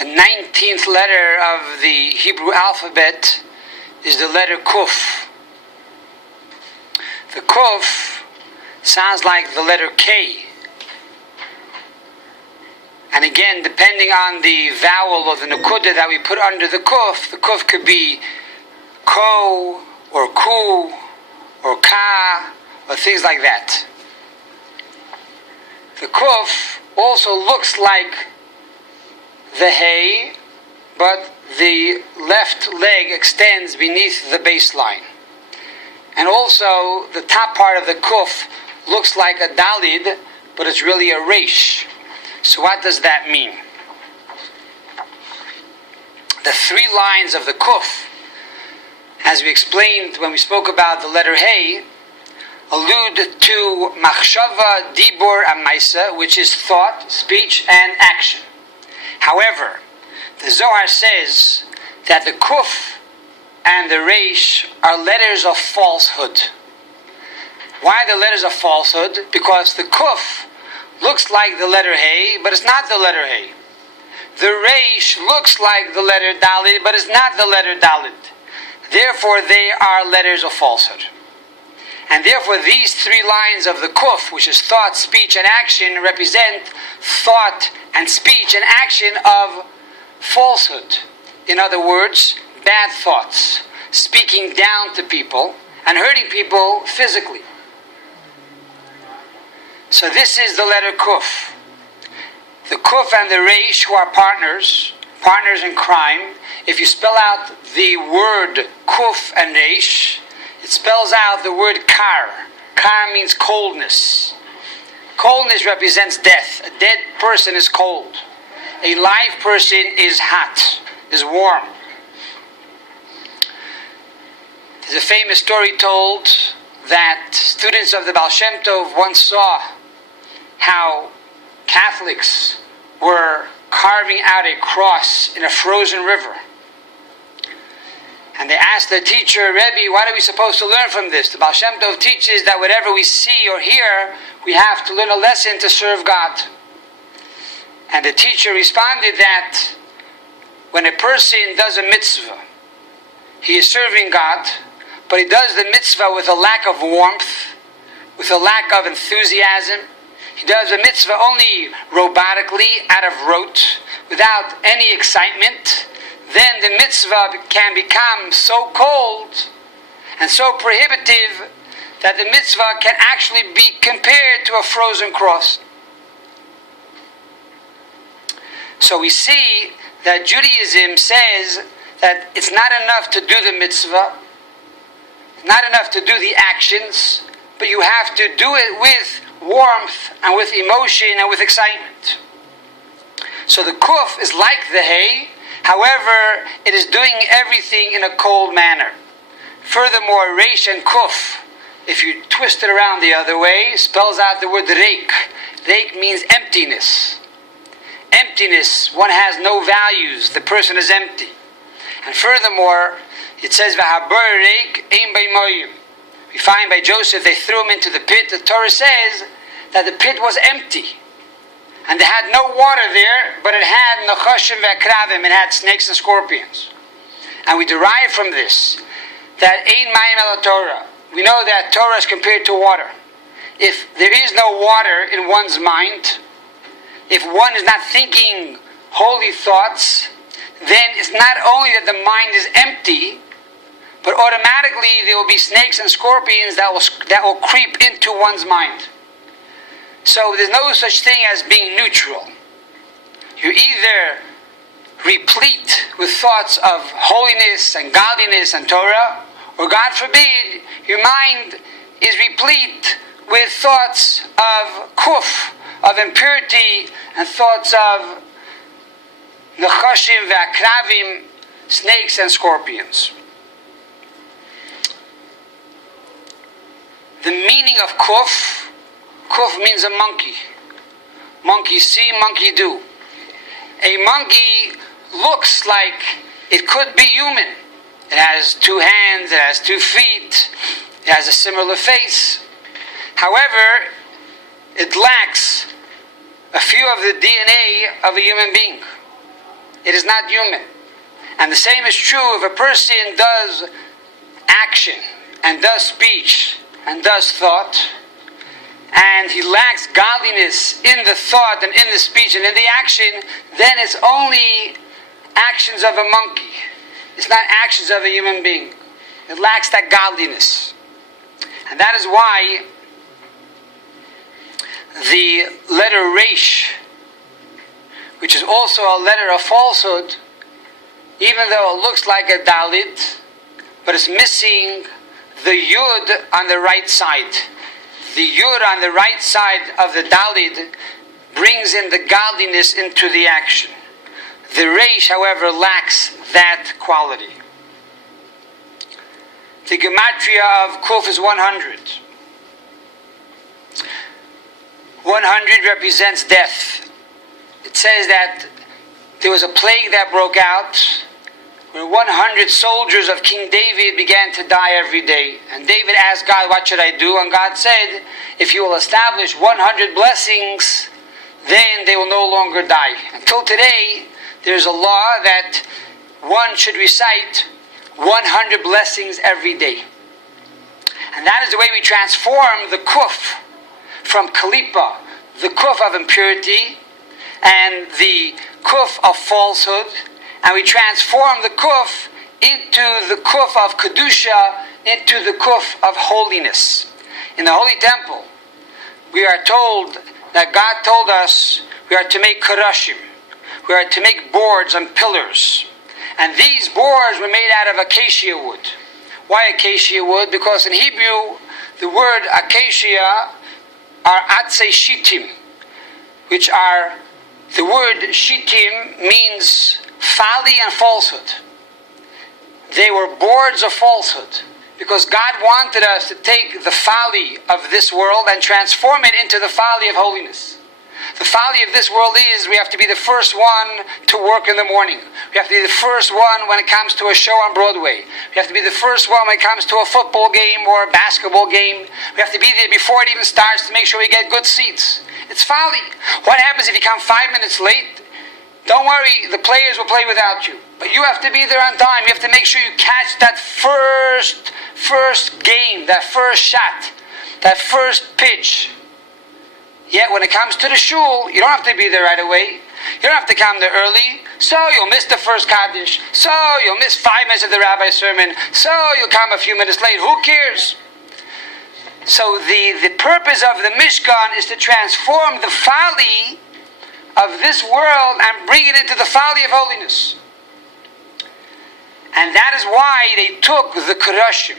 The 19th letter of the Hebrew alphabet is the letter Kuf. The Kuf sounds like the letter K. And again, depending on the vowel or the nukuda that we put under the Kuf could be Ko or Ku or Ka or things like that. The Kuf also looks like the Hey, but the left leg extends beneath the baseline. And also, the top part of the Kuf looks like a Dalid, but it's really a Resh. So what does that mean? The three lines of the Kuf, as we explained when we spoke about the letter Hey, allude to Machshava, Dibur, and Maisa, which is thought, speech, and action. However, the Zohar says that the Kuf and the Resh are letters of falsehood. Why the letters of falsehood? Because the Kuf looks like the letter Hey, but it's not the letter Hey. The Resh looks like the letter Dalid, but it's not the letter Dalid. Therefore, they are letters of falsehood. And therefore, these three lines of the Kuf, which is thought, speech, and action, represent thought and speech and action of falsehood. In other words, bad thoughts, speaking down to people and hurting people physically. So this is the letter Kuf. The Kuf and the Resh, who are partners in crime. If you spell out the word Kuf and Resh, it spells out the word Kar. Kar means coldness. Coldness represents death. A dead person is cold. A live person is hot, is warm. There's a famous story told that students of the Baal Shem Tov once saw how Catholics were carving out a cross in a frozen river. And they asked the teacher, Rebbe, what are we supposed to learn from this? The Baal Shem Tov teaches that whatever we see or hear, we have to learn a lesson to serve God. And the teacher responded that when a person does a mitzvah, he is serving God, but he does the mitzvah with a lack of warmth, with a lack of enthusiasm. He does a mitzvah only robotically, out of rote, without any excitement. Then the mitzvah can become so cold and so prohibitive that the mitzvah can actually be compared to a frozen cross. So we see that Judaism says that it's not enough to do the mitzvah, not enough to do the actions, but you have to do it with warmth and with emotion and with excitement. So the Kuf is like the Hey, however, it is doing everything in a cold manner. Furthermore, Resh and Kuf, if you twist it around the other way, spells out the word Reik. Reik means emptiness. Emptiness, one has no values, the person is empty. And furthermore, it says, V'habar Reik ein b'moyim. We find by Joseph, they threw him into the pit. The Torah says that the pit was empty. And they had no water there, but it had Nechashim ve'akravim, it had snakes and scorpions. And we derive from this that ein mayim el Torah. We know that Torah is compared to water. If there is no water in one's mind, if one is not thinking holy thoughts, then it's not only that the mind is empty, but automatically there will be snakes and scorpions that will creep into one's mind. So there's no such thing as being neutral. You're either replete with thoughts of holiness and godliness and Torah, or God forbid, your mind is replete with thoughts of kuf, of impurity, and thoughts of nechashim ve'akravim, snakes and scorpions. The meaning of kuf means a monkey. Monkey see, monkey do. A monkey looks like it could be human. It has 2 hands, it has 2 feet, it has a similar face. However, it lacks a few of the DNA of a human being. it is not human. And the same is true if a person does action and does speech and does thought, and he lacks godliness in the thought and in the speech and in the action, then it's only actions of a monkey. It's not actions of a human being. It lacks that godliness. And that is why the letter Resh, which is also a letter of falsehood, even though it looks like a Dalit, but it's missing the Yud on the right side. The Yud on the right side of the Dalit brings in the godliness into the action. The Resh, however, lacks that quality. The gematria of Kuf is 100. 100 represents death. It says that there was a plague that broke out where 100 soldiers of King David began to die every day. And David asked God, what should I do? And God said, if you will establish 100 blessings, then they will no longer die. Until today, there's a law that one should recite 100 blessings every day. And that is the way we transform the kuf from kalipa, the kuf of impurity, and the kuf of falsehood, and we transform the kuf into the kuf of kedusha, into the kuf of holiness. In the Holy Temple, we are told that God told us we are to make karashim. We are to make boards and pillars. And these boards were made out of acacia wood. Why acacia wood? Because in Hebrew, the word acacia are atzei shittim, which are, the word shittim means folly and falsehood. They were boards of falsehood, because God wanted us to take the folly of this world and transform it into the folly of holiness. The folly of this world is we have to be the first one to work in the morning. We have to be the first one when it comes to a show on Broadway. We have to be the first one when it comes to a football game or a basketball game. We have to be there before it even starts to make sure we get good seats. It's folly. What happens if you come 5 minutes late? Don't worry, the players will play without you. But you have to be there on time. You have to make sure you catch that first game, that first shot, that first pitch. Yet when it comes to the shul, you don't have to be there right away. You don't have to come there early. So you'll miss the first Kaddish. So you'll miss 5 minutes of the rabbi's sermon. So you'll come a few minutes late. Who cares? So the purpose of the Mishkan is to transform the folly of this world and bring it into the folly of holiness. And that is why they took the Karashim,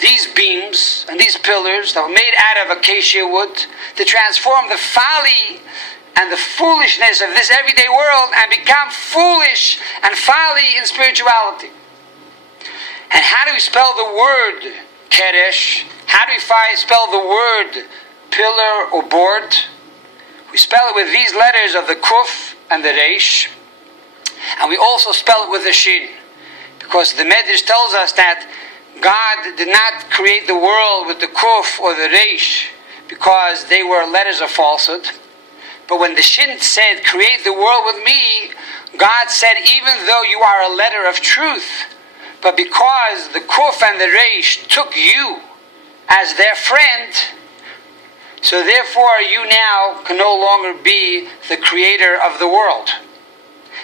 these beams and these pillars that were made out of acacia wood, to transform the folly and the foolishness of this everyday world and become foolish and folly in spirituality. And how do we spell the word Keresh? How do we spell the word pillar or board? We spell it with these letters of the Kuf and the Resh, and we also spell it with the Shin, because the Medrash tells us that God did not create the world with the Kuf or the Resh because they were letters of falsehood. But when the Shin said, create the world with me, God said, even though you are a letter of truth, but because the Kuf and the Resh took you as their friend, so therefore you now can no longer be the creator of the world.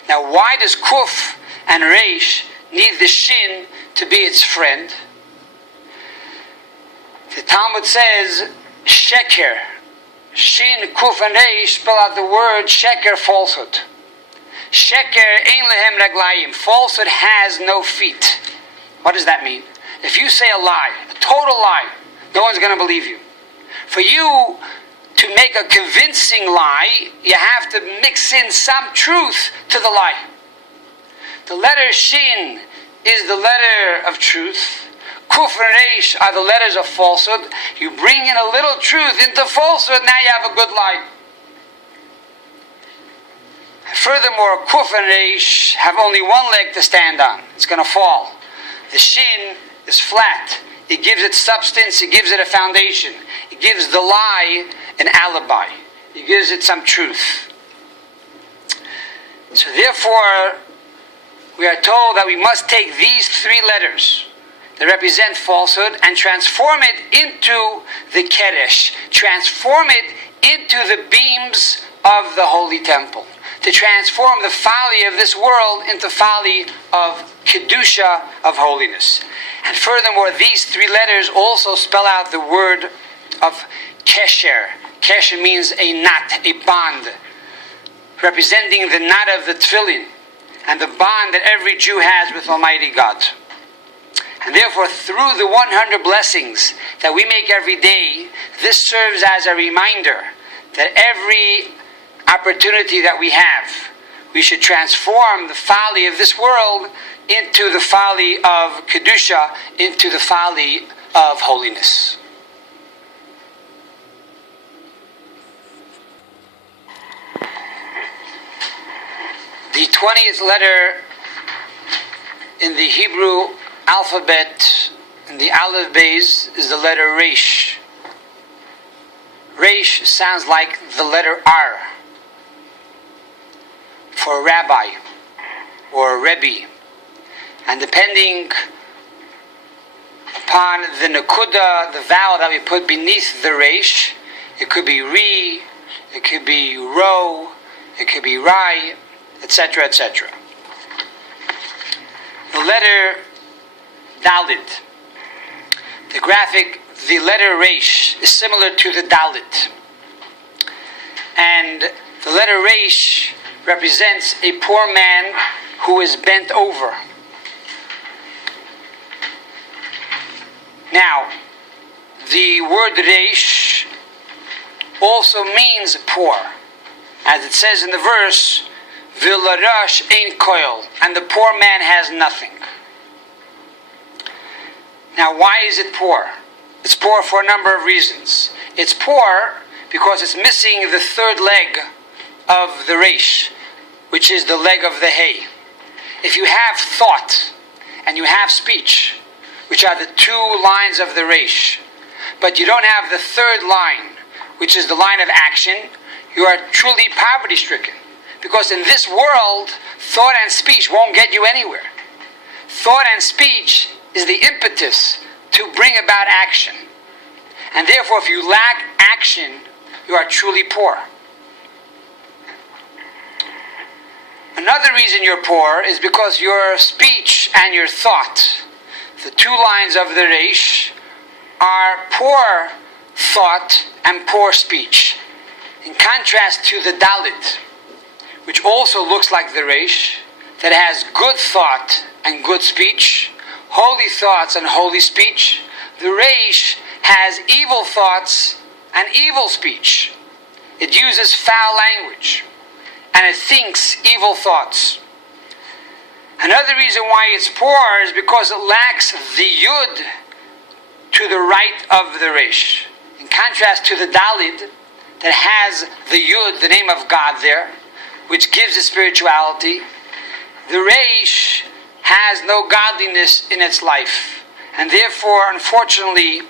Now why does Kuf and Resh need the Shin to be its friend? The Talmud says, Sheker. Shin, Kuf, and Resh spell out the word Sheker, falsehood. Sheker, ein lehem raglayim. Falsehood has no feet. What does that mean? If you say a lie, a total lie, no one's going to believe you. For you to make a convincing lie, you have to mix in some truth to the lie. The letter Shin is the letter of truth. Kuf and Resh are the letters of falsehood. You bring in a little truth into falsehood, now you have a good lie. Furthermore, Kuf and Resh have only one leg to stand on. It's going to fall. The Shin is flat. It gives it substance, it gives it a foundation. It gives the lie an alibi. It gives it some truth. So therefore, we are told that we must take these three letters that represent falsehood and transform it into the Kedesh, transform it into the beams of the Holy Temple, to transform the folly of this world into folly of Kedusha, of holiness. And furthermore, these three letters also spell out the word of Kesher. Kesher means a knot, a bond, representing the knot of the tefillin and the bond that every Jew has with Almighty God. And therefore, through the 100 blessings that we make every day, this serves as a reminder that every opportunity that we have, we should transform the folly of this world into the folly of Kedusha, into the folly of holiness. The 20th letter in the Hebrew alphabet, in the Aleph Beis, is the letter Resh. Resh sounds like the letter R for rabbi or Rebbe. And depending upon the Nakuda, the vowel that we put beneath the Resh, it could be Re, it could be Ro, it could be Rai, etc., etc. The letter Dalit, the letter Resh is similar to the Dalit. And the letter Resh represents a poor man who is bent over. Now, the word Resh also means poor. As it says in the verse, V'larash ein koil, and the poor man has nothing. Now, why is it poor? It's poor for a number of reasons. It's poor because it's missing the third leg of the Resh, which is the leg of the Hay. If you have thought and you have speech, which are the two lines of the Resh, but you don't have the third line, which is the line of action, you are truly poverty-stricken. Because in this world, thought and speech won't get you anywhere. Thought and speech is the impetus to bring about action. And therefore, if you lack action, you are truly poor. Another reason you're poor is because your speech and your thought, the two lines of the Resh, are poor thought and poor speech. In contrast to the Dalit, which also looks like the Resh, that has good thought and good speech, holy thoughts and holy speech. The Resh has evil thoughts and evil speech. It uses foul language, and it thinks evil thoughts. Another reason why it's poor is because it lacks the Yud to the right of the Resh. In contrast to the Dalit, that has the Yud, the name of God there, which gives it spirituality, the Resh has no godliness in its life, and therefore, unfortunately,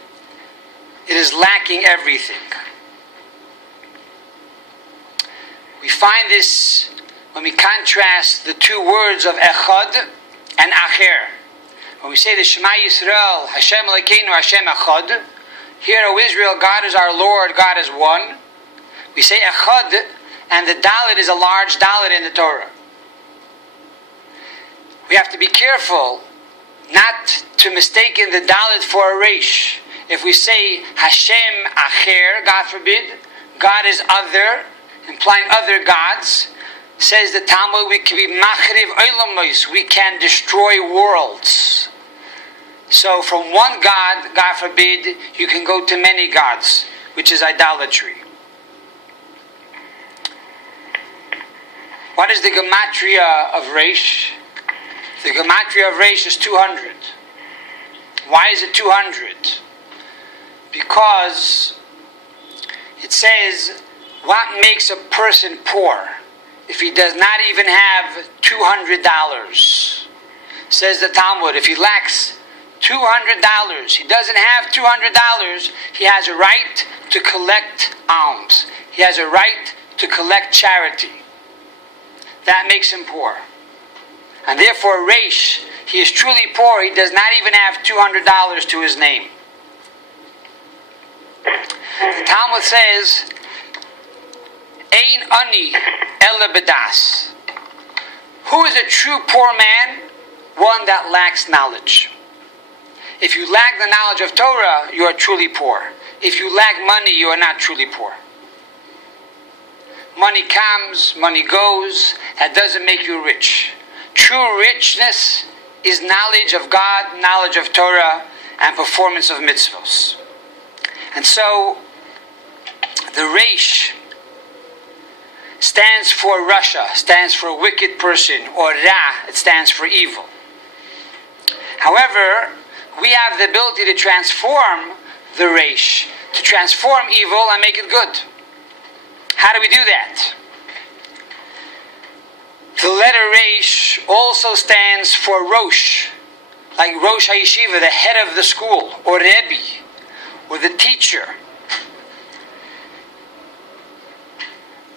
it is lacking everything. We find this when we contrast the two words of Echad and Acher. When we say the Shema Yisrael, Hashem Elokeinu, Hashem Echad, hear, O Israel, God is our Lord, God is one. We say Echad, and the Dalit is a large Dalit in the Torah. We have to be careful not to mistake the Dalit for a Resh. If we say Hashem Acher, God forbid, God is other, implying other gods, says the Talmud, we can be machriv olamos, we can destroy worlds. So from one God, God forbid, you can go to many gods, which is idolatry. What is the gematria of Resh? The gematria of Resh is 200. Why is it 200? Because it says, what makes a person poor if he does not even have $200? Says the Talmud, if he lacks $200, he doesn't have $200, he has a right to collect alms. He has a right to collect charity. that makes him poor. And therefore, Reish, he is truly poor. He does not even have $200 to his name. The Talmud says, Ein ani ela bedas. Who is a true poor man? One that lacks knowledge. If you lack the knowledge of Torah, you are truly poor. If you lack money, you are not truly poor. Money comes, money goes. That doesn't make you rich. True richness is knowledge of God, knowledge of Torah, and performance of mitzvos. And so, the Reish stands for Rasha, stands for a wicked person, or Ra, it stands for evil. However, we have the ability to transform the Reish, to transform evil and make it good. How do we do that? The letter Reish also stands for Rosh, like Rosh HaYeshiva, the head of the school, or Rebbe, or the teacher.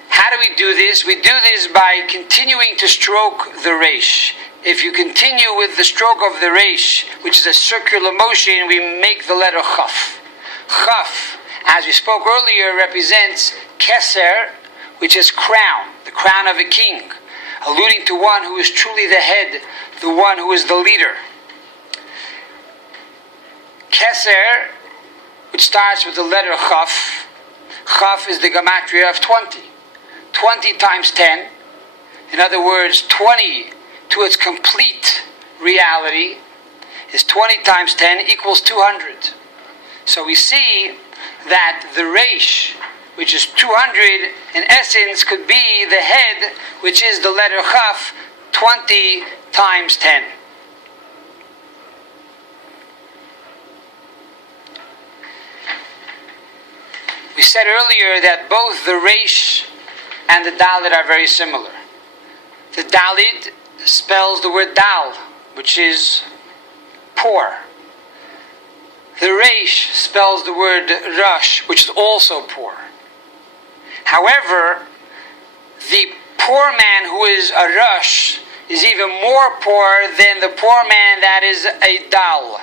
How do we do this? We do this by continuing to stroke the Reish. If you continue with the stroke of the Reish, which is a circular motion, we make the letter Chaf. Chaf, as we spoke earlier, represents Keser, which is crown, the crown of a king, alluding to one who is truly the head, the one who is the leader. Keser, which starts with the letter Chaf. Chaf is the gematria of 20. 20 times 10. In other words, 20 to its complete reality is 20 times 10 equals 200. So we see that the Reish, which is 200, in essence could be the head, which is the letter Chaf, 20 times 10. We said earlier that both the Reish and the Dalet are very similar. The Dalet spells the word Dal, which is poor. The Reish spells the word Rosh, which is also poor. However, the poor man who is a Rosh is even more poor than the poor man that is a Dal.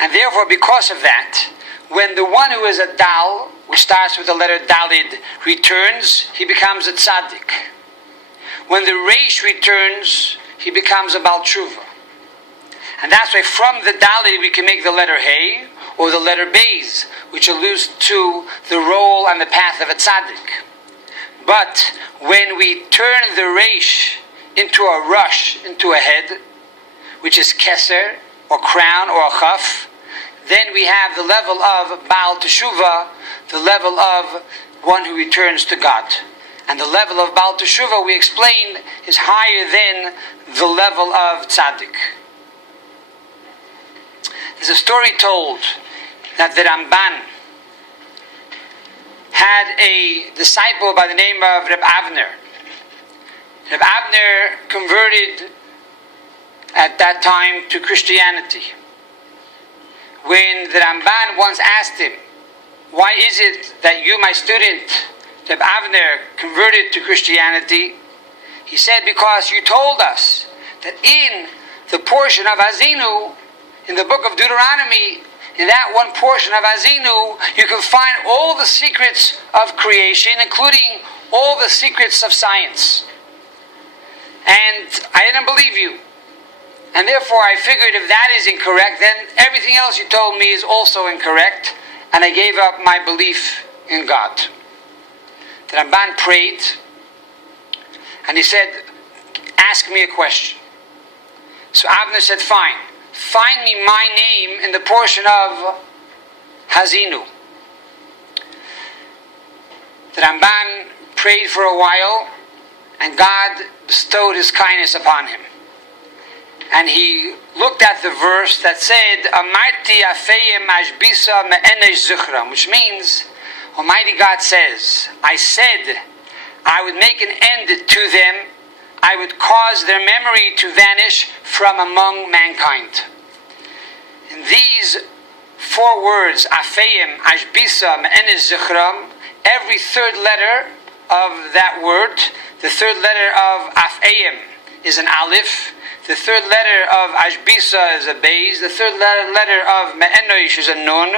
And therefore, because of that, when the one who is a Dal, which starts with the letter Dalid, returns, he becomes a Tzaddik. When the Reish returns, he becomes a Baal Tshuva. And that's why from the Dalid we can make the letter Hey, or the letter Beis, which alludes to the role and the path of a Tzaddik. But when we turn the Reish into a Rosh, into a head, which is Keser, or crown, or a Chaf, then we have the level of Baal Teshuvah, the level of one who returns to God. And the level of Baal Teshuvah, we explained, is higher than the level of Tzaddik. There's a story told that the Ramban had a disciple by the name of Reb Avner. Reb Avner converted at that time to Christianity. When the Ramban once asked him, why is it that you, my student, Reb Avner, converted to Christianity? He said, because you told us that in the portion of Azinu, in the book of Deuteronomy, in that one portion of Azinu, you can find all the secrets of creation, including all the secrets of science. And I didn't believe you. And therefore I figured if that is incorrect, then everything else you told me is also incorrect. And I gave up my belief in God. The Ramban prayed, and he said, ask me a question. So Avner said, fine. Find me my name in the portion of Hazinu. The Ramban prayed for a while, and God bestowed His kindness upon him. And he looked at the verse that said, Amarti afeyem ashbisa me'enesh zichram, which means, Almighty God says, I said I would make an end to them, I would cause their memory to vanish from among mankind. In these 4 words, afeyem, ashbisa, me'enesh zichram, every third letter of that word. The third letter of Af'ayim is an Aleph. The third letter of Ashbisa is a Beis. The third letter of Me'enoish is a Nun.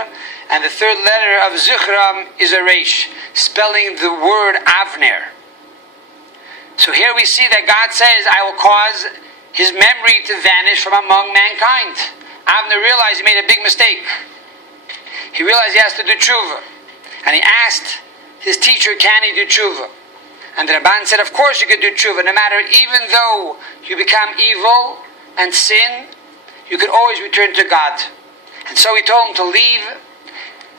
And the third letter of Zichram is a Reish, spelling the word Avner. So here we see that God says, I will cause his memory to vanish from among mankind. Avner realized he made a big mistake. He realized he has to do tshuva. And he asked his teacher, can he do tshuva? And the Rabban said, of course you can do tshuva. No matter, even though you become evil and sin, you can always return to God. And so he told him to leave.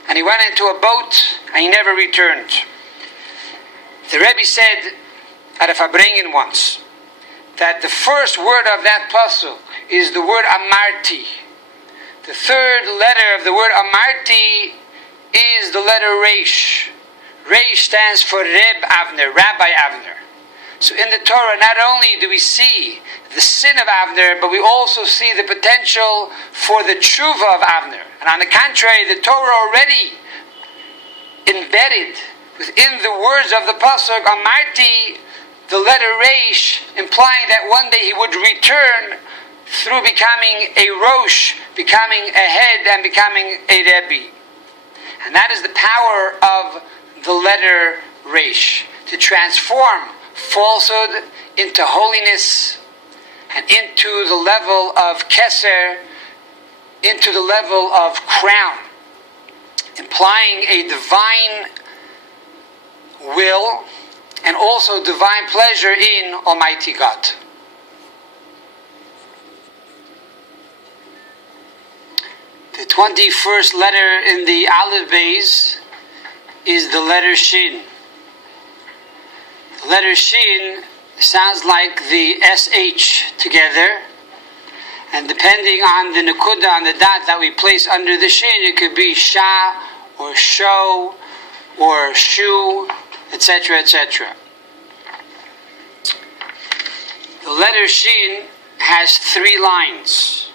And he went into a boat and he never returned. The Rebbe said at a Farbrengen once that the first word of that pasuk is the word Amarti. The third letter of the word Amarti is the letter Reish. Reish stands for Reb Avner, Rabbi Avner. So in the Torah, not only do we see the sin of Avner, but we also see the potential for the tshuva of Avner. And on the contrary, the Torah already embedded within the words of the pasuk Amarti, the letter Reish, implying that one day he would return through becoming a Rosh, becoming a head, and becoming a Rebbe. And that is the power of the letter Reish, to transform falsehood into holiness and into the level of Keser, into the level of crown, implying a divine will and also divine pleasure in Almighty God. The 21st letter in the Aleph Beis is the letter Shin. The letter Shin sounds like the SH together, and depending on the Nakuda, on the dot that we place under the Shin, it could be Sha or Sho or Shu, etc., etc. The letter Shin has 3 lines.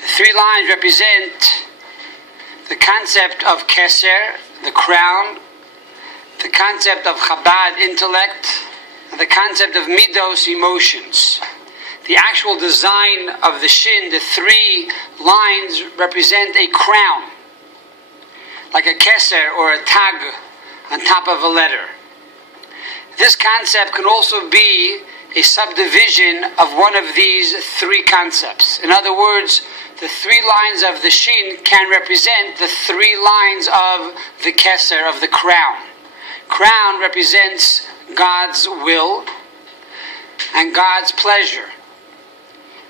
The 3 lines represent the concept of Keser, the crown, the concept of Chabad, intellect, and the concept of Midos, emotions. The actual design of the Shin, the 3 lines represent a crown, like a Keser or a Tag on top of a letter. This concept can also be a subdivision of one of these 3 concepts. In other words, the 3 lines of the Shin can represent the 3 lines of the Keser, of the crown. Crown represents God's will and God's pleasure.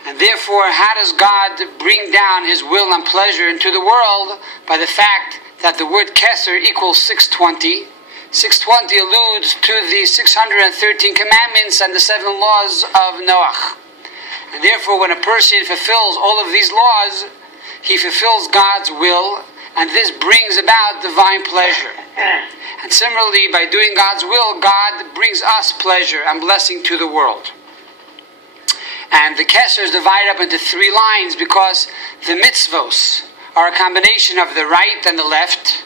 And therefore, how does God bring down his will and pleasure into the world? By the fact that the word Keser equals 620. 620 alludes to the 613 commandments and the 7 laws of Noach. And therefore, when a person fulfills all of these laws, he fulfills God's will, and this brings about divine pleasure. And similarly, by doing God's will, God brings us pleasure and blessing to the world. And the Keser is divided up into 3 lines because the mitzvos are a combination of the right and the left.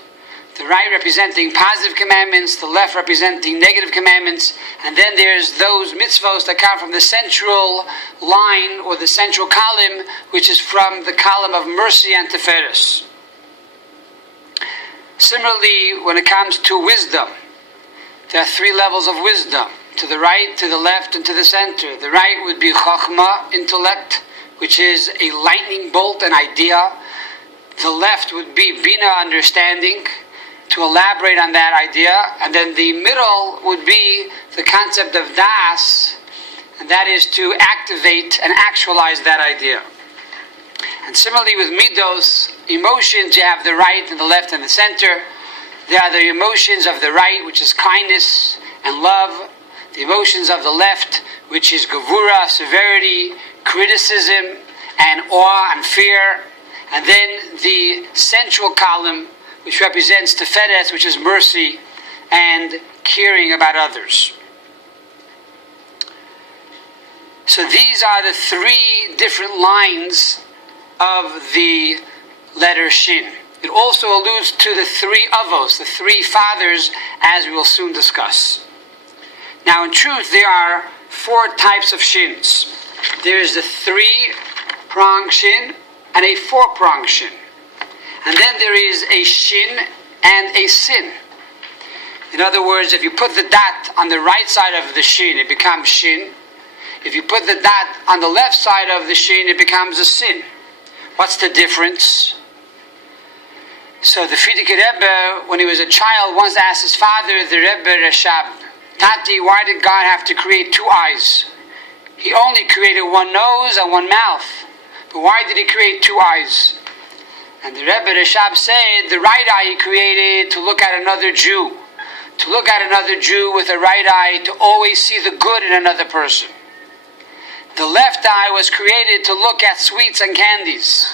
The right representing positive commandments, the left representing negative commandments, and then there's those mitzvos that come from the central line or the central column, which is from the column of mercy and tiferes. Similarly, when it comes to wisdom, there are 3 levels of wisdom: to the right, to the left, and to the center. The right would be chachma, intellect, which is a lightning bolt, an idea. The left would be bina, understanding, to elaborate on that idea. And then the middle would be the concept of das, and that is to activate and actualize that idea. And similarly with midos, emotions, you have the right and the left and the center. There are the emotions of the right, which is kindness and love. The emotions of the left, which is gevura, severity, criticism, and awe and fear. And then the central column, which represents tiferes, which is mercy and caring about others. So these are the 3 different lines of the letter Shin. It also alludes to the three avos, the three fathers, as we will soon discuss. Now, in truth, there are four types of shins. There is the three-prong shin and a four-prong shin. And then there is a shin and a sin. In other words, if you put the dot on the right side of the shin, it becomes shin. If you put the dot on the left side of the shin, it becomes a sin. What's the difference? So the Frierdiker Rebbe, when he was a child, once asked his father, the Rebbe Rashab, Tati, why did God have to create two eyes? He only created one nose and one mouth. But why did he create two eyes? And the Rebbe Rashab said, the right eye he created to look at another Jew. To look at another Jew with a right eye, to always see the good in another person. The left eye was created to look at sweets and candies.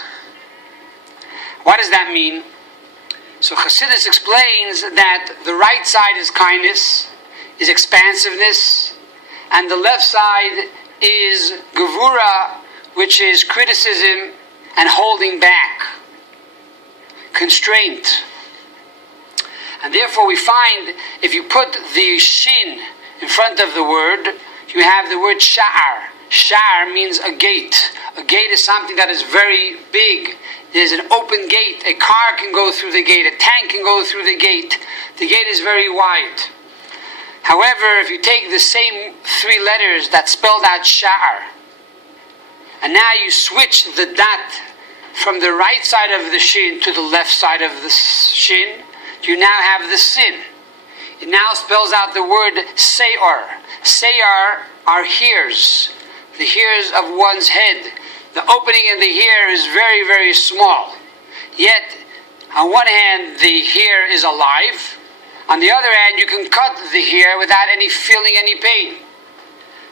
What does that mean? So Chassidus explains that the right side is kindness, is expansiveness, and the left side is gevura, which is criticism and holding back, constraint. And therefore we find, if you put the shin in front of the word, you have the word sha'ar. Sha'ar means a gate. A gate is something that is very big. There's an open gate. A car can go through the gate. A tank can go through the gate. The gate is very wide. However, if you take the same three letters that spelled out sha'ar, and now you switch the dot from the right side of the shin to the left side of the shin, you now have the sin. It now spells out the word se'or. Se'or are hairs, the hairs of one's head. The opening in the hair is very, very small. Yet, on one hand, the hair is alive. On the other hand, you can cut the hair without feeling any pain.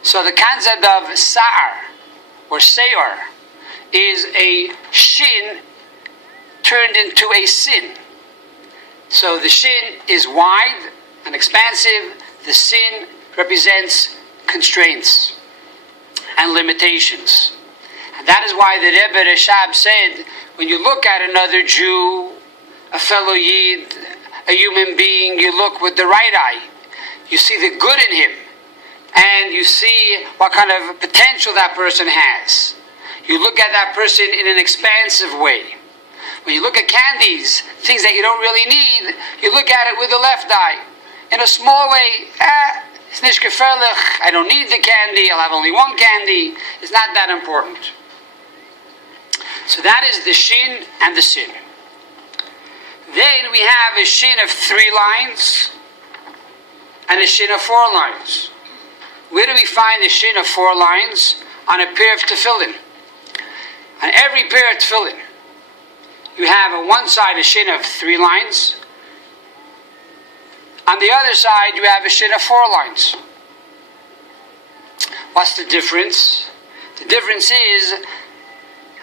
So the concept of sa'ar, or se'or, is a shin turned into a sin. So the shin is wide and expansive. The sin represents constraints and limitations. And that is why the Rebbe Rashab said, when you look at another Jew, a fellow Yid, a human being, you look with the right eye. You see the good in him. And you see what kind of potential that person has. You look at that person in an expansive way. When you look at candies, things that you don't really need, you look at it with the left eye. In a small way, it's nicht gefährlich, I don't need the candy, I'll have only one candy. It's not that important. So that is the shin and the sin. Then we have a shin of 3 lines and a shin of 4 lines. Where do we find the shin of 4 lines? On a pair of tefillin. On every pair of tefillin, you have on one side a shin of 3 lines. On the other side, you have a shin of 4 lines. What's the difference? The difference is,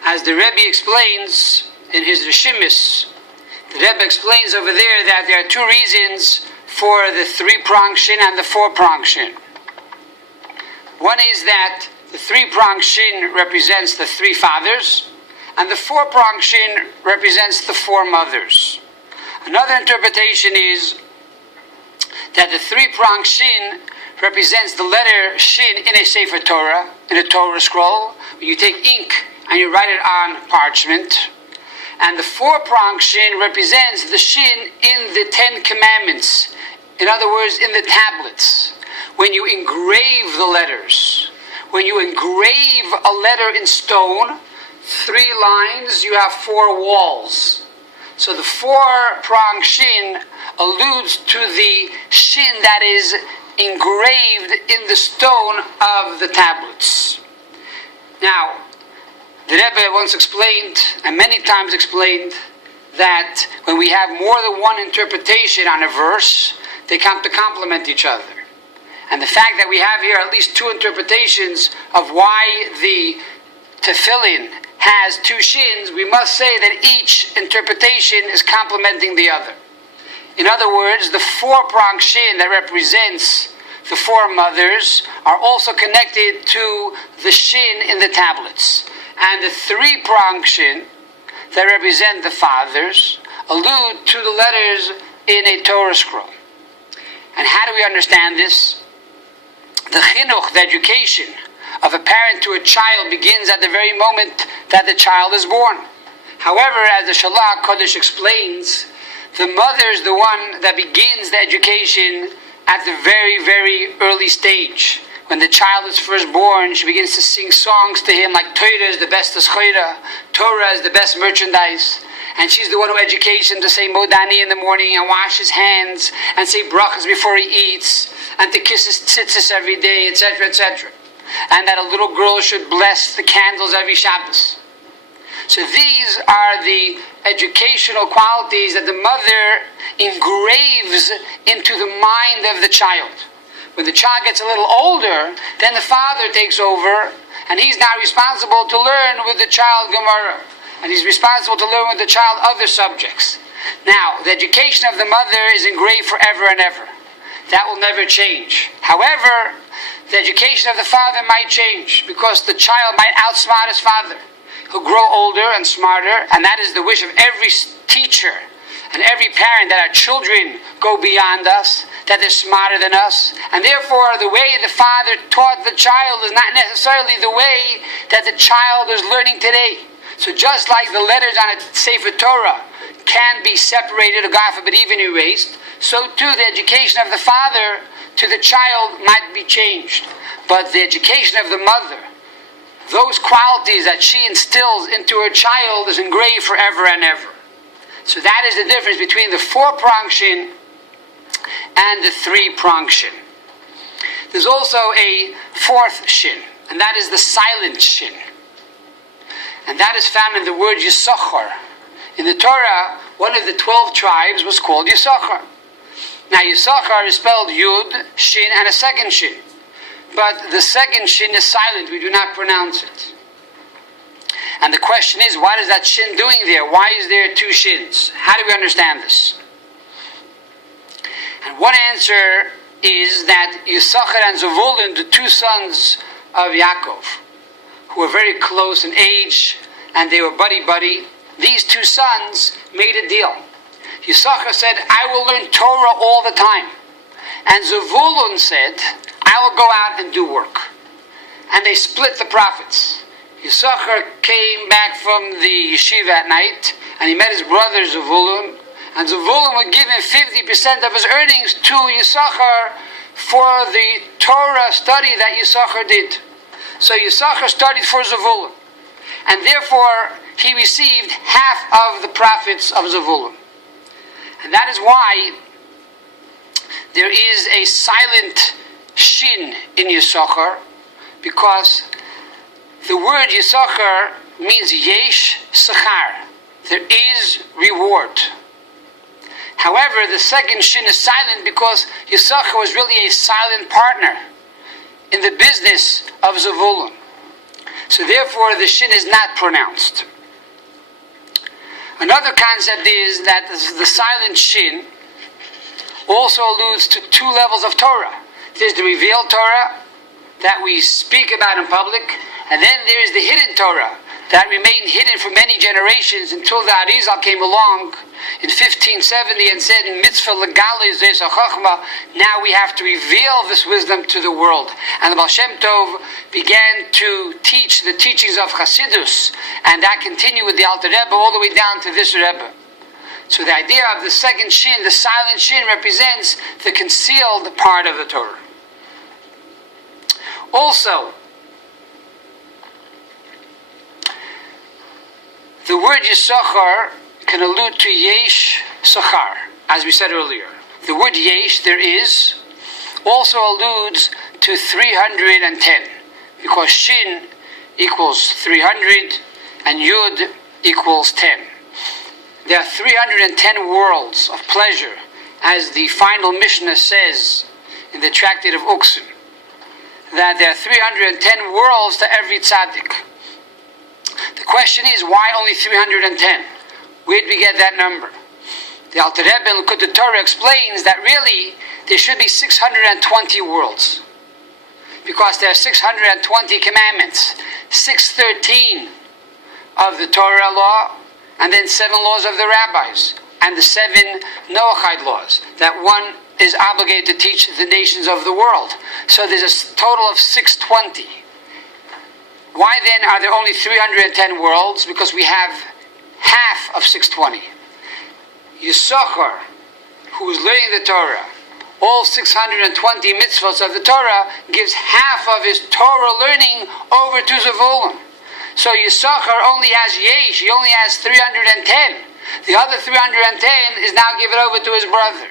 as the Rebbe explains in his Rishimis, the Rebbe explains over there that there are 2 reasons for the 3-prong shin and the 4-prong shin. One is that the 3-prong shin represents the 3 fathers, and the 4-prong shin represents the 4 mothers. Another interpretation is that the 3-prong shin represents the letter shin in a Sefer Torah, in a Torah scroll. When you take ink and you write it on parchment. And the 4-prong shin represents the shin in the 10 Commandments. In other words, in the tablets. When you engrave the letters. When you engrave a letter in stone, 3 lines, you have 4 walls. So the 4-prong shin alludes to the shin that is engraved in the stone of the tablets. Now, the Rebbe once explained, and many times explained, that when we have more than one interpretation on a verse, they come to complement each other. And the fact that we have here at least 2 interpretations of why the tefillin has 2 shins, we must say that each interpretation is complementing the other. In other words, the 4-prong shin that represents the 4 mothers are also connected to the shin in the tablets. And the 3-prong shin that represent the fathers allude to the letters in a Torah scroll. And how do we understand this? The chinuch, the education of a parent to a child, begins at the very moment that the child is born. However, as the Shalach Kodesh explains, the mother is the one that begins the education at the very, very early stage. When the child is first born, she begins to sing songs to him like Torah is the best schayra, Torah is the best merchandise. And she's the one who educates him to say Modani in the morning and wash his hands and say brachas before he eats and to kiss his tzitzis every day, etc., etc. And that a little girl should bless the candles every Shabbos. So these are the educational qualities that the mother engraves into the mind of the child. When the child gets a little older, then the father takes over, and he's now responsible to learn with the child Gemara. And he's responsible to learn with the child other subjects. Now, the education of the mother is engraved forever and ever. That will never change. However, the education of the father might change, because the child might outsmart his father. He'll grow older and smarter, and that is the wish of every teacher and every parent, that our children go beyond us, that they're smarter than us. And therefore, the way the father taught the child is not necessarily the way that the child is learning today. So just like the letters on a Sefer Torah can be separated, or God forbid even erased, so too the education of the father to the child might be changed. But the education of the mother, those qualities that she instills into her child, is engraved forever and ever. So that is the difference between the four-prong shin and the three-prong shin. There's also a fourth shin, and that is the silent shin. And that is found in the word Yisachar. In the Torah, one of the 12 tribes was called Yisachar. Now Yisachar is spelled Yud, Shin, and a second shin. But the second shin is silent, we do not pronounce it. And the question is, what is that shin doing there? Why is there two shins? How do we understand this? And one answer is that Yisachar and Zevulun, the two sons of Yaakov, who were very close in age, and they were buddy-buddy, these two sons made a deal. Yisachar said, I will learn Torah all the time. And Zevulun said, I will go out and do work. And they split the profits. Yisachar came back from the yeshiva at night, and he met his brother Zevulun, and Zevulun would give him 50% of his earnings to Yisachar for the Torah study that Yisachar did. So Yisachar studied for Zevulun, and therefore he received half of the profits of Zevulun. And that is why there is a silent shin in Yisachar, because the word Yisachar means yesh sachar. There is reward. However, the second shin is silent because Yisachar was really a silent partner in the business of Zevulun. So therefore, the shin is not pronounced. Another concept is that the silent shin also alludes to two levels of Torah. There's the revealed Torah that we speak about in public, and then there's the hidden Torah that remained hidden for many generations until the Arizal came along in 1570 and said, Mitzvah legali zeh chachma, now we have to reveal this wisdom to the world. And the Baal Shem Tov began to teach the teachings of Chassidus, and that continued with the Alter Rebbe all the way down to this Rebbe. So the idea of the second shin, the silent shin, represents the concealed part of the Torah. Also, the word Yisachar can allude to Yesh Sachar, as we said earlier. The word Yesh, there is, also alludes to 310, because Shin equals 300 and Yud equals 10. There are 310 worlds of pleasure, as the final Mishnah says in the Tractate of Uksim, that there are 310 worlds to every tzaddik. The question is, why only 310? Where did we get that number? The Alter Rebbe in Likutei Torah explains that really there should be 620 worlds, because there are 620 commandments, 613 of the Torah law, and then 7 laws of the rabbis. and the 7 Noahide laws that one is obligated to teach the nations of the world. So there's a total of 620. Why then are there only 310 worlds? Because we have half of 620. Yisachar, who is learning the Torah, all 620 mitzvahs of the Torah, gives half of his Torah learning over to Zevulun. So Yisachar only has Yesh, he only has 310. The other 310 is now given over to his brother.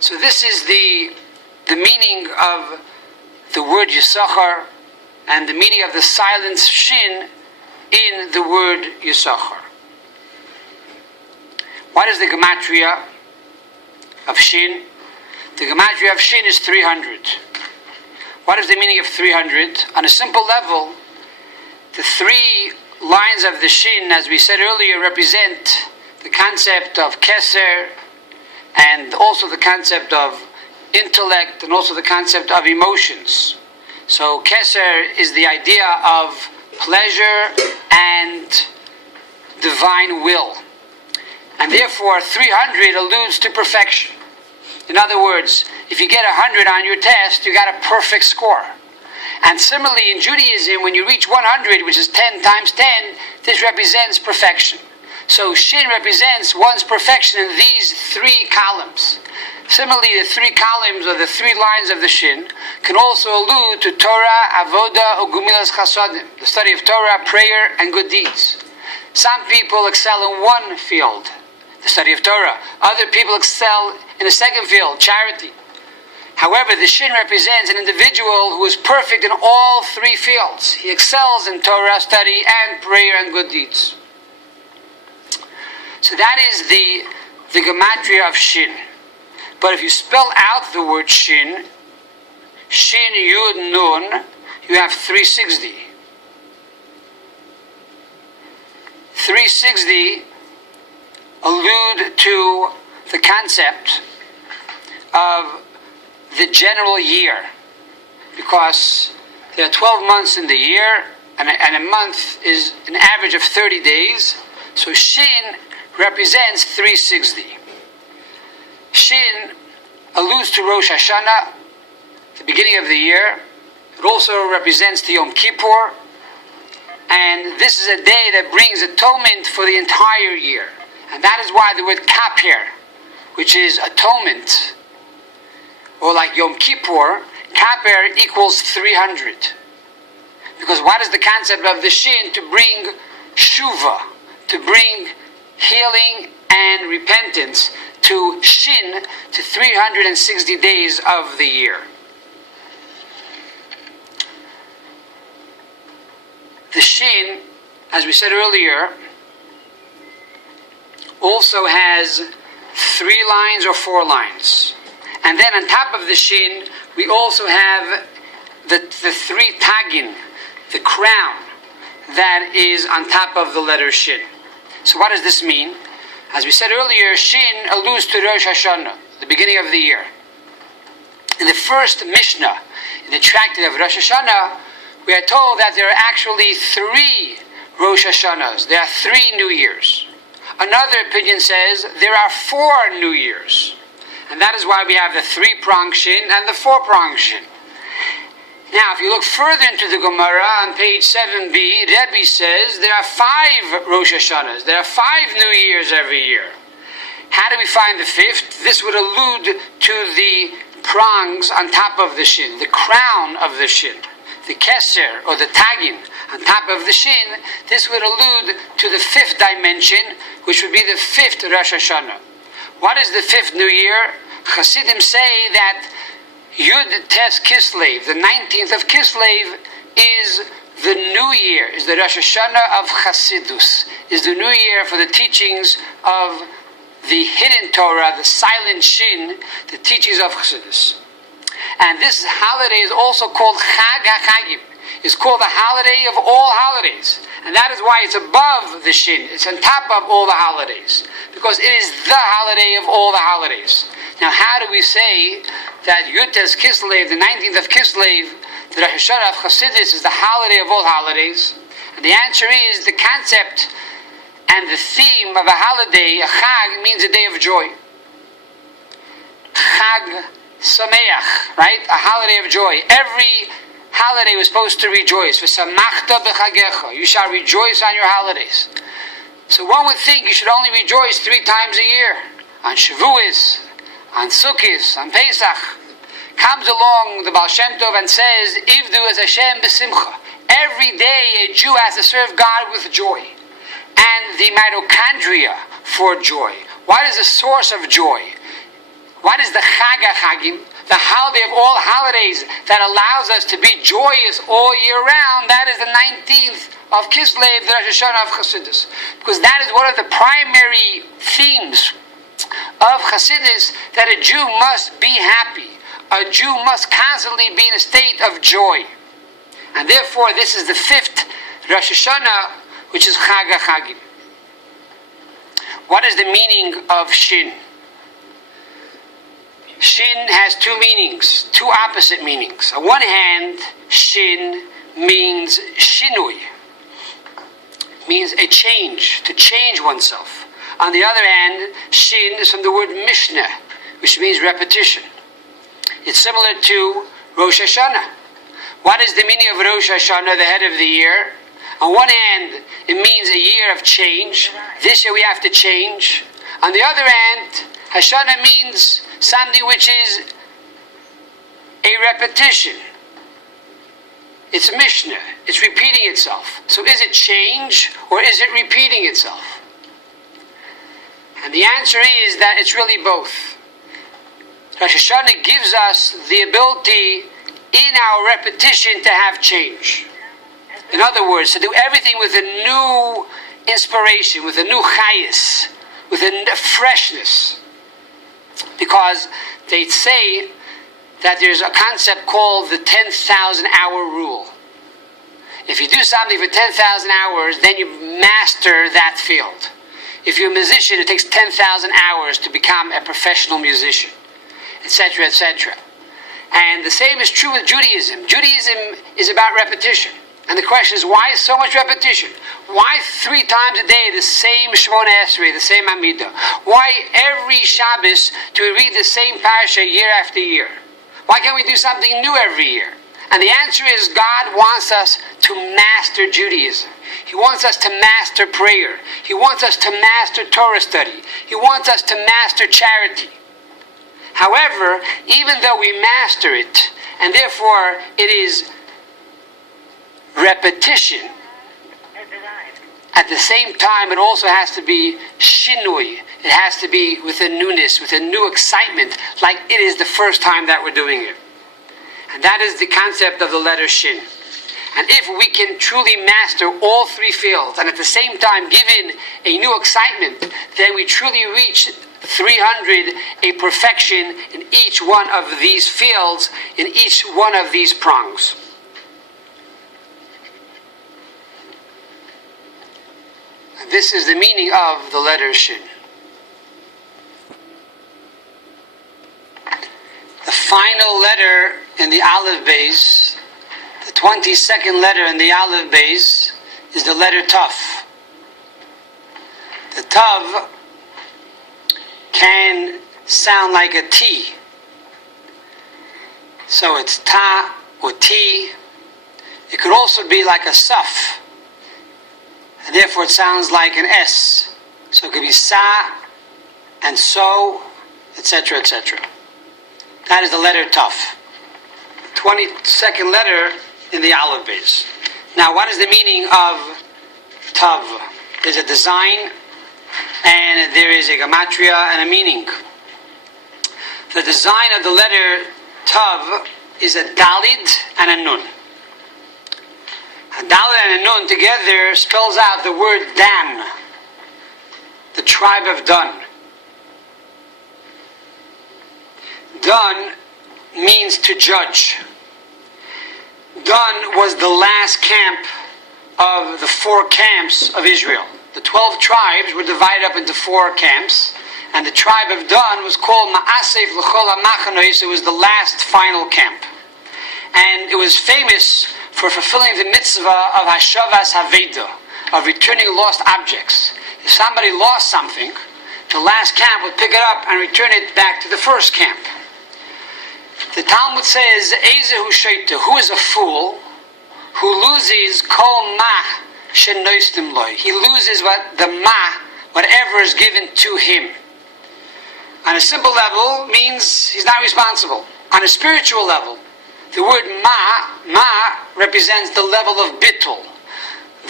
So this is the meaning of the word Yisachar and the meaning of the silence Shin in the word Yisachar. What is the gematria of Shin? The gematria of Shin is 300. What is the meaning of 300? On a simple level, the 3 lines of the Shin, as we said earlier, represent the concept of Keser and also the concept of intellect and also the concept of emotions. So Keser is the idea of pleasure and divine will. And therefore 300 alludes to perfection. In other words, if you get 100 on your test, you got a perfect score. And similarly in Judaism, when you reach 100, which is 10 times 10, this represents perfection. So Shin represents one's perfection in these 3 columns. Similarly, the 3 columns or the 3 lines of the Shin can also allude to Torah, Avoda, or Gumilas Chasodim, the study of Torah, prayer, and good deeds. Some people excel in one field, the study of Torah. Other people excel in a second field, charity. However, the Shin represents an individual who is perfect in all 3 fields. He excels in Torah study and prayer and good deeds. So that is the gematria of Shin. But if you spell out the word Shin, Shin, Yud, Nun, you have 360. 360 allude to the concept of the general year, because there are 12 months in the year, and a month is an average of 30 days. So Shin represents 360. Shin alludes to Rosh Hashanah, the beginning of the year. It also represents the Yom Kippur, and this is a day that brings atonement for the entire year. And that is why the word Kaper, which is atonement, or like Yom Kippur, Kaper equals 300. Because what is the concept of the Shin? To bring Shuva, to bring healing and repentance, to Shin, to 360 days of the year. The Shin, as we said earlier, also has 3 lines or 4 lines. And then on top of the Shin, we also have the 3 tagin, the crown, that is on top of the letter Shin. So what does this mean? As we said earlier, Shin alludes to Rosh Hashanah, the beginning of the year. In the first Mishnah, in the tractate of Rosh Hashanah, we are told that there are actually 3 Rosh Hashanahs. There are 3 New Years. Another opinion says there are 4 New Years. And that is why we have the 3-prong Shin and the 4-prong Shin. Now, if you look further into the Gemara on page 7b, Rebbe says there are 5 Rosh Hashanahs. There are 5 New Years every year. How do we find the 5th? This would allude to the prongs on top of the Shin, the crown of the Shin, the Keser or the Tagin on top of the Shin. This would allude to the 5th dimension, which would be the 5th Rosh Hashanah. What is the 5th New Year? Hasidim say that Yud Tes Kislev, the 19th of Kislev, is the New Year, is the Rosh Hashanah of Hasidus, is the New Year for the teachings of the hidden Torah, the silent Shin, the teachings of Hasidus. And this holiday is also called Chag HaChagim. It's called the holiday of all holidays. And that is why it's above the Shin. It's on top of all the holidays. Because it is the holiday of all the holidays. Now, how do we say that Yud Tes Kislev, the 19th of Kislev, the Rosh Hashanah of Chassidus, is the holiday of all holidays? And the answer is the concept and the theme of a holiday, a Chag, means a day of joy. Chag Sameach, right? A holiday of joy. Every holiday was supposed to rejoice. V'samachta b'chagecha. You shall rejoice on your holidays. So one would think you should only rejoice 3 times a year. On Shavuos, on Sukkot, on Pesach. Comes along the Baal Shem Tov and says, Ivdu as Hashem b'simcha. Every day a Jew has to serve God with joy. And the mitochondria for joy. What is the source of joy? What is the Chag HaChagim? The holiday of all holidays that allows us to be joyous all year round. That is the 19th of Kislev, the Rosh Hashanah of Chassidus. Because that is one of the primary themes of Chassidus, that a Jew must be happy. A Jew must constantly be in a state of joy. And therefore, this is the 5th Rosh Hashanah, which is Chag HaChagim. What is the meaning of Shin? Shin has 2 meanings, 2 opposite meanings. On one hand, Shin means Shinui. Means a change, to change oneself. On the other hand, Shin is from the word Mishnah, which means repetition. It's similar to Rosh Hashanah. What is the meaning of Rosh Hashanah, the head of the year? On one hand, it means a year of change. This year we have to change. On the other hand, Hashanah means something which is a repetition. It's Mishnah. It's repeating itself. So is it change or is it repeating itself? And the answer is that it's really both. Rosh Hashanah gives us the ability in our repetition to have change. In other words, to do everything with a new inspiration, with a new chayis, with a freshness. Because they say that there's a concept called the 10,000 hour rule. If you do something for 10,000 hours, then you master that field. If you're a musician, it takes 10,000 hours to become a professional musician, etc., etc. And the same is true with Judaism. Judaism is about repetition. And the question is, why so much repetition? Why 3 times a day the same Shemona Esrei, the same Amidah? Why every Shabbos do we read the same parasha year after year? Why can't we do something new every year? And the answer is, God wants us to master Judaism. He wants us to master prayer. He wants us to master Torah study. He wants us to master charity. However, even though we master it, and therefore it is repetition, at the same time it also has to be shinui. It has to be with a newness, with a new excitement, like it is the first time that we're doing it. And that is the concept of the letter Shin. And if we can truly master all 3 fields, and at the same time give in a new excitement, then we truly reach 300, a perfection in each one of these fields, in each one of these prongs. And this is the meaning of the letter Shin. The final letter in the Aleph base, the 22nd letter in the Aleph base, is the letter Tav. The Tav can sound like a T. So it's Ta or T. It could also be like a Saf. And therefore it sounds like an S. So it could be Sa and So, etc., etc. That is the letter Tav. 22nd letter in the Aleph base. Now, what is the meaning of Tav? There's a design, and there is a gematria and a meaning. The design of the letter Tav is a Dalid and a Nun. A Dalid and a Nun together spells out the word Dan, the tribe of Dan. Dan means to judge. Dan was the last camp of the 4 camps of Israel. The 12 tribes were divided up into 4 camps, and the tribe of Dan was called Ma'asef L'chol HaMachanois. It was the last final camp. And it was famous for fulfilling the mitzvah of Hashavas Haveda, of returning lost objects. If somebody lost something, the last camp would pick it up and return it back to the first camp. The Talmud says, Ezehu Sheita, who is a fool, who loses kol ma shenoistim loy. He loses whatever is given to him. On a simple level means he's not responsible. On a spiritual level, the word ma represents the level of bittul,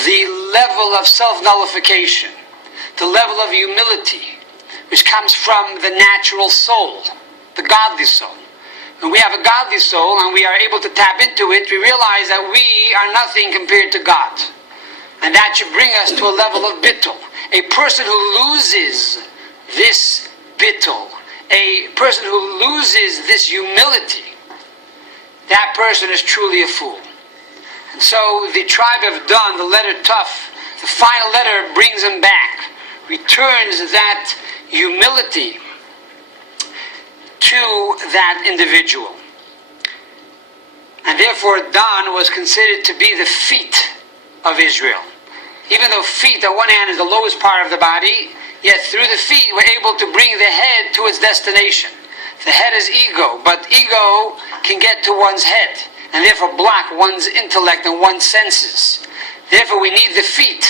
the level of self-nullification, the level of humility, which comes from the natural soul, the godly soul. When we have a godly soul and we are able to tap into it, we realize that we are nothing compared to God. And that should bring us to a level of bittul. A person who loses this bittul, a person who loses this humility, that person is truly a fool. And so the tribe of Dan, the letter Tuf, the final letter brings him back, returns that humility to that individual. And therefore Dan was considered to be the feet of Israel. Even though feet on one hand is the lowest part of the body, yet through the feet we're able to bring the head to its destination. The head is ego, but ego can get to one's head and therefore block one's intellect and one's senses. Therefore we need the feet,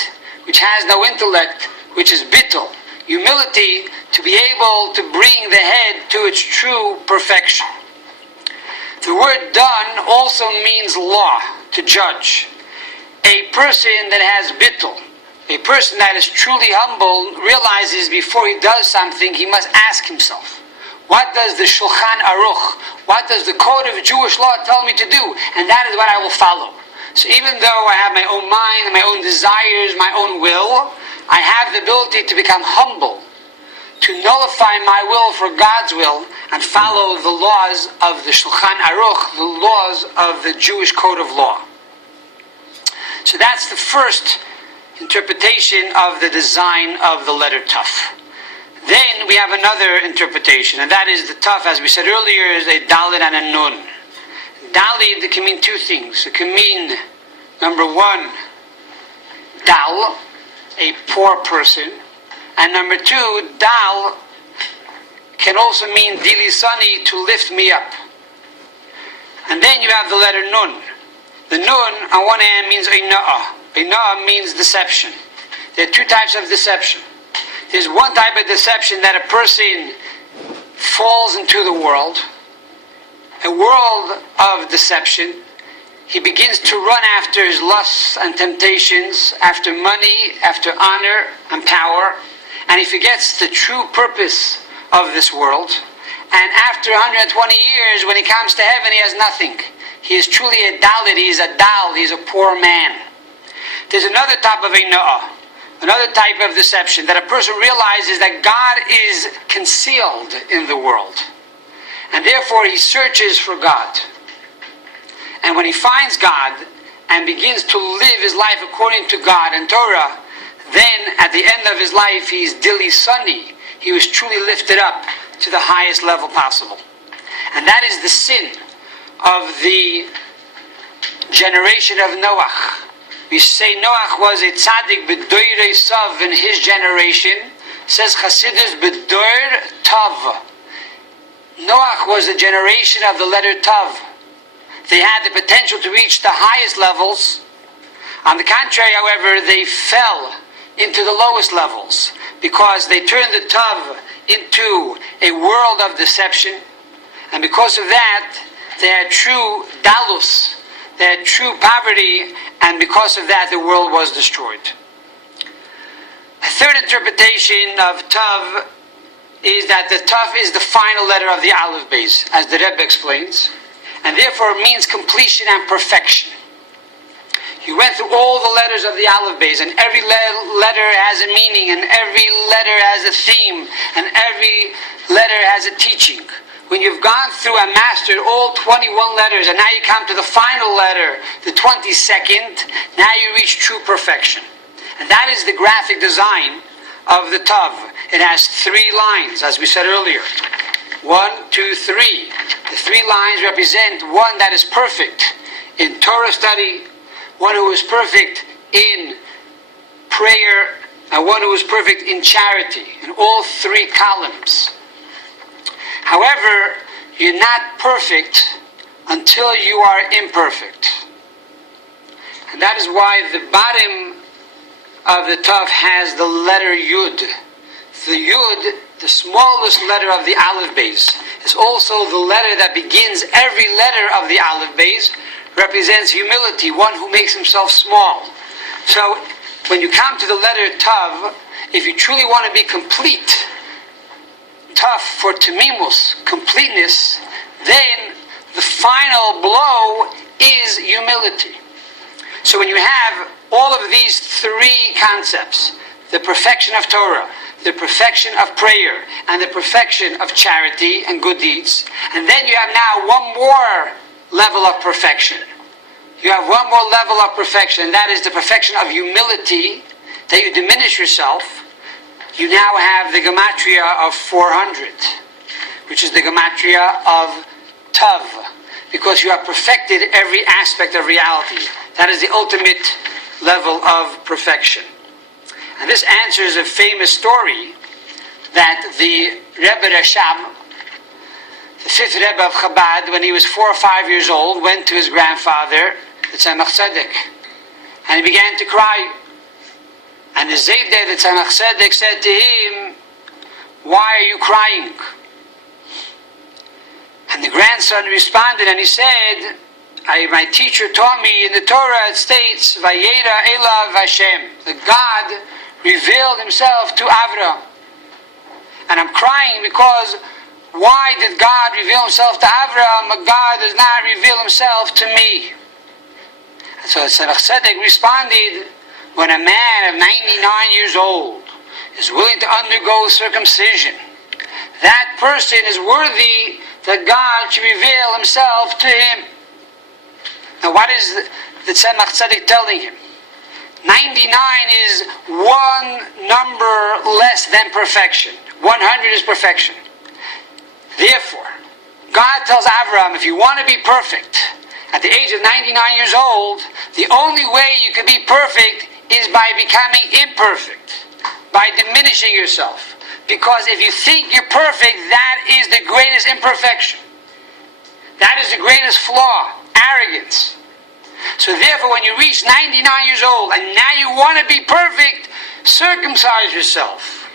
which has no intellect, which is bittul, humility, to be able to bring the head to its true perfection. The word dan also means law, to judge. A person that has bittul, a person that is truly humble, realizes before he does something, he must ask himself, what does the Shulchan Aruch, what does the code of Jewish law tell me to do? And that is what I will follow. So even though I have my own mind, my own desires, my own will, I have the ability to become humble, to nullify my will for God's will, and follow the laws of the Shulchan Aruch, the laws of the Jewish code of law. So that's the first interpretation of the design of the letter Tuf. Then we have another interpretation, and that is the Tuf, as we said earlier, is a Dalet and a Nun. Dalet, it can mean two things. It can mean, number one, Dal, a poor person, and number two, Dal can also mean Dilisani, to lift me up. And then you have the letter Nun. The Nun, on one hand, means Eina'ah. Eina'ah means deception. There are two types of deception. There's one type of deception that a person falls into the world, a world of deception. He begins to run after his lusts and temptations, after money, after honor and power, and he forgets the true purpose of this world. And after 120 years, when he comes to heaven, he has nothing. He is truly a dalit, he is a dal, he is a poor man. There's another type of eina'ah, another type of deception, that a person realizes that God is concealed in the world, and therefore he searches for God. And when he finds God and begins to live his life according to God and Torah, then at the end of his life he's dilisani, he was truly lifted up to the highest level possible. And that is the sin of the generation of Noach. We say Noach was a tzaddik b'doirei sav in his generation. Says Chassidus b'doir tav. Noach was a generation of the letter tav. They had the potential to reach the highest levels. On the contrary, however, they fell into the lowest levels because they turned the tav into a world of deception. And because of that, they had true dalus, they had true poverty, and because of that, the world was destroyed. A third interpretation of Tav is that the Tav is the final letter of the Aleph Beis, as the Rebbe explains, and therefore means completion and perfection. He went through all the letters of the Aleph Beis, and every letter has a meaning, and every letter has a theme, and every letter has a teaching. When you've gone through and mastered all 21 letters, and now you come to the final letter, the 22nd, now you reach true perfection. And that is the graphic design of the Tav. It has 3 lines, as we said earlier. 1, 2, 3. The 3 lines represent one that is perfect in Torah study, one who is perfect in prayer, and one who is perfect in charity, in all three columns. However, you're not perfect until you are imperfect. And that is why the bottom of the Tav has the letter Yud. The Yud, the smallest letter of the Aleph base, is also the letter that begins every letter of the Aleph base, represents humility, one who makes himself small. So, when you come to the letter Tav, if you truly want to be complete, Tav for Tamimus, completeness, then the final blow is humility. So when you have all of these three concepts, the perfection of Torah, the perfection of prayer, and the perfection of charity and good deeds, and then you have now one more level of perfection. You have one more level of perfection, and that is the perfection of humility, that you diminish yourself. You now have the gematria of 400, which is the gematria of Tav, because you have perfected every aspect of reality. That is the ultimate level of perfection. And this answers a famous story that the Rebbe Rashab, the fifth Rebbe of Chabad, when he was 4 or 5 years old, went to his grandfather, the Tzemach Tzedek, and he began to cry. And the Zayde, the Tzemach Tzedek, said to him, "Why are you crying?" And the grandson responded and he said, my teacher taught me in the Torah, it states, Vayera Elav Hashem, that God revealed himself to Avram. And I'm crying because why did God reveal himself to Avram, but God does not reveal himself to me? And so Tzemach Tzedek responded, when a man of 99 years old is willing to undergo circumcision, that person is worthy that God should reveal himself to him. Now what is the Tzemach Tzedek telling him? 99 is one number less than perfection. 100 is perfection. Therefore, God tells Avraham, if you want to be perfect, at the age of 99 years old, the only way you can be perfect is by becoming imperfect, by diminishing yourself. Because if you think you're perfect, that is the greatest imperfection. That is the greatest flaw, arrogance. So therefore, when you reach 99 years old and now you want to be perfect, circumcise yourself.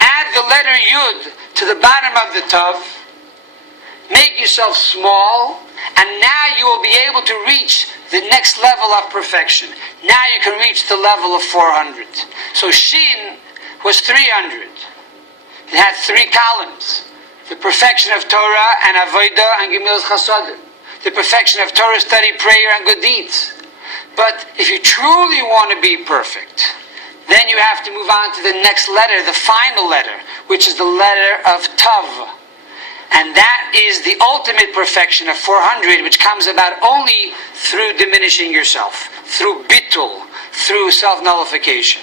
Add the letter Yud to the bottom of the Tav. Make yourself small, and now you will be able to reach the next level of perfection. Now you can reach the level of 400. So Shin was 300. It had 3 columns. The perfection of Torah and Avodah and Gemilas Chasadim. The perfection of Torah study, prayer, and good deeds. But if you truly want to be perfect, then you have to move on to the next letter, the final letter, which is the letter of Tav. And that is the ultimate perfection of 400, which comes about only through diminishing yourself, through bittul, through self-nullification.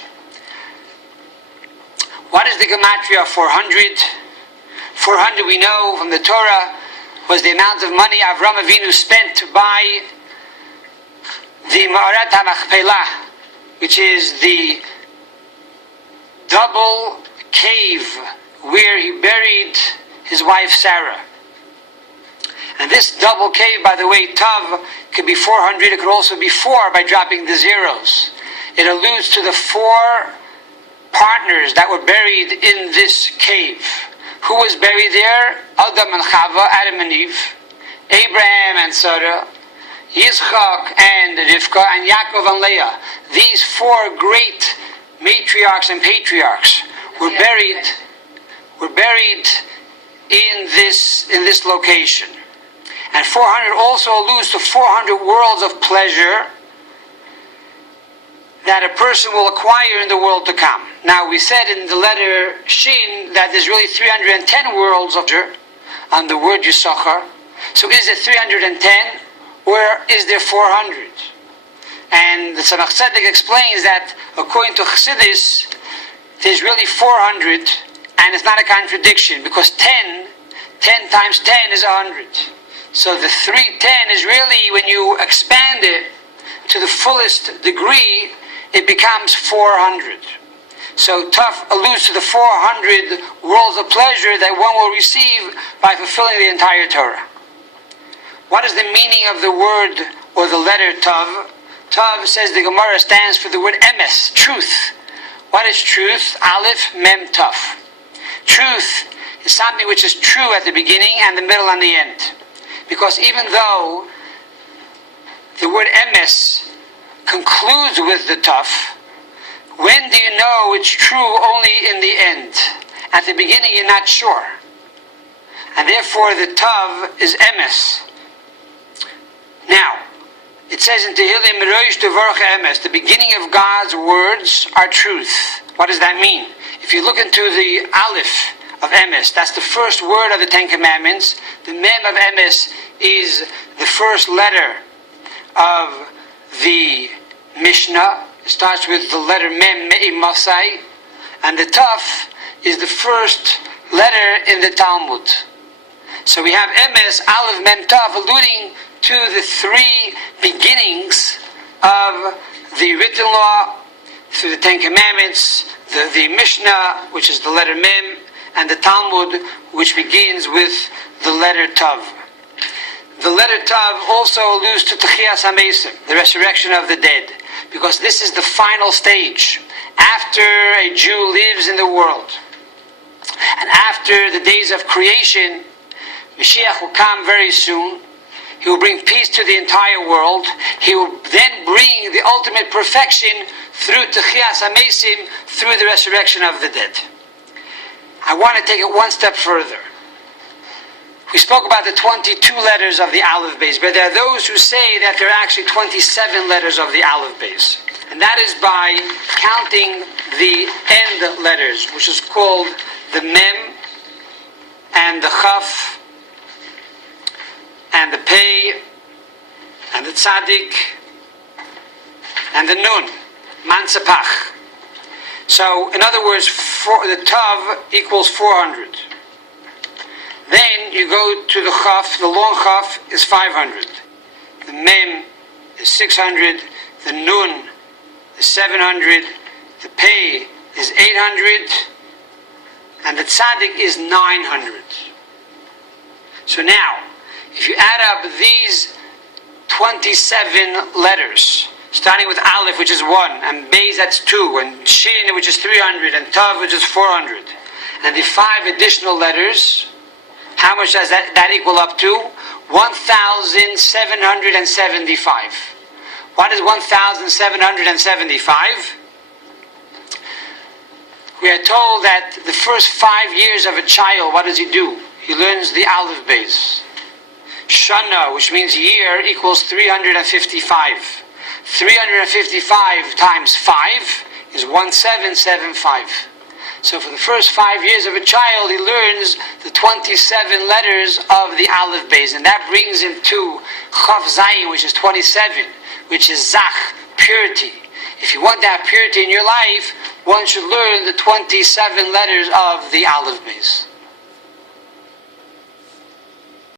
What is the gematria of 400? 400, we know from the Torah, was the amount of money Avram Avinu spent to buy the Ma'arat HaMachpelah, which is the double cave where he buried his wife Sarah. And this double cave, by the way, Tav, could be 400, it could also be 4 by dropping the zeros. It alludes to the 4 partners that were buried in this cave. Who was buried there? Adam and Chava, Adam and Eve, Abraham and Sarah, Yitzchak and Rivka, and Yaakov and Leah. These 4 great matriarchs and patriarchs were buried in this location. And 400 also alludes to 400 worlds of pleasure that a person will acquire in the world to come. Now, we said in the letter Shin that there's really 310 worlds of pleasure on the word Yisachar. So is it 310 or is there 400? And the Tzemach Tzedek explains that according to Chassidus, there's really 400, and it's not a contradiction, because 10 times 10 is 100. So the 310 is really, when you expand it to the fullest degree, it becomes 400. So Tuf alludes to the 400 worlds of pleasure that one will receive by fulfilling the entire Torah. What is the meaning of the word or the letter Tav? Tav, says the Gemara, stands for the word emes, truth. What is truth? Aleph, mem, taf. Truth is something which is true at the beginning and the middle and the end. Because even though the word emes concludes with the taf, when do you know it's true? Only in the end. At the beginning you're not sure. And therefore the tav is emes. Now, it says in Tehillim, Rosh Devarcha Emes, the beginning of God's words are truth. What does that mean? If you look into the Aleph of Emes, that's the first word of the Ten Commandments. The Mem of Emes is the first letter of the Mishnah. It starts with the letter Mem, Me'im Masai. And the Taf is the first letter in the Talmud. So we have Emes, Aleph, Mem, Taf, alluding to the three beginnings of the written law through the Ten Commandments, the Mishnah, which is the letter Mem, and the Talmud, which begins with the letter Tav. The letter Tav also alludes to Techiyas HaMesim, the resurrection of the dead, because this is the final stage. After a Jew lives in the world, and after the days of creation, Mashiach will come very soon. He will bring peace to the entire world. He will then bring the ultimate perfection through Techiyas HaMesim, through the resurrection of the dead. I want to take it one step further. We spoke about the 22 letters of the Aleph Beis, but there are those who say that there are actually 27 letters of the Aleph Beis. And that is by counting the end letters, which is called the Mem and the Chaf and the Pei and the Tzadik and the Nun, Mansapach. So, in other words, the Tav equals 400. Then you go to the Chaf, the long Chaf is 500. The Mem is 600. The Nun is 700. The Pei is 800. And the Tzadik is 900. So now, if you add up these 27 letters, starting with Aleph, which is 1, and Beis, that's 2, and Shin, which is 300, and Tav, which is 400, and the 5 additional letters, how much does that equal up to? 1,775. What is 1,775? We are told that the first 5 years of a child, what does he do? He learns the Aleph Beis. Shana, which means year, equals 355. 355 times 5 is 1775. So for the first 5 years of a child, he learns the 27 letters of the Aleph Beis, and that brings him to Chav Zayin, which is 27, which is Zach, purity. If you want to have purity in your life, one should learn the 27 letters of the Aleph Beis.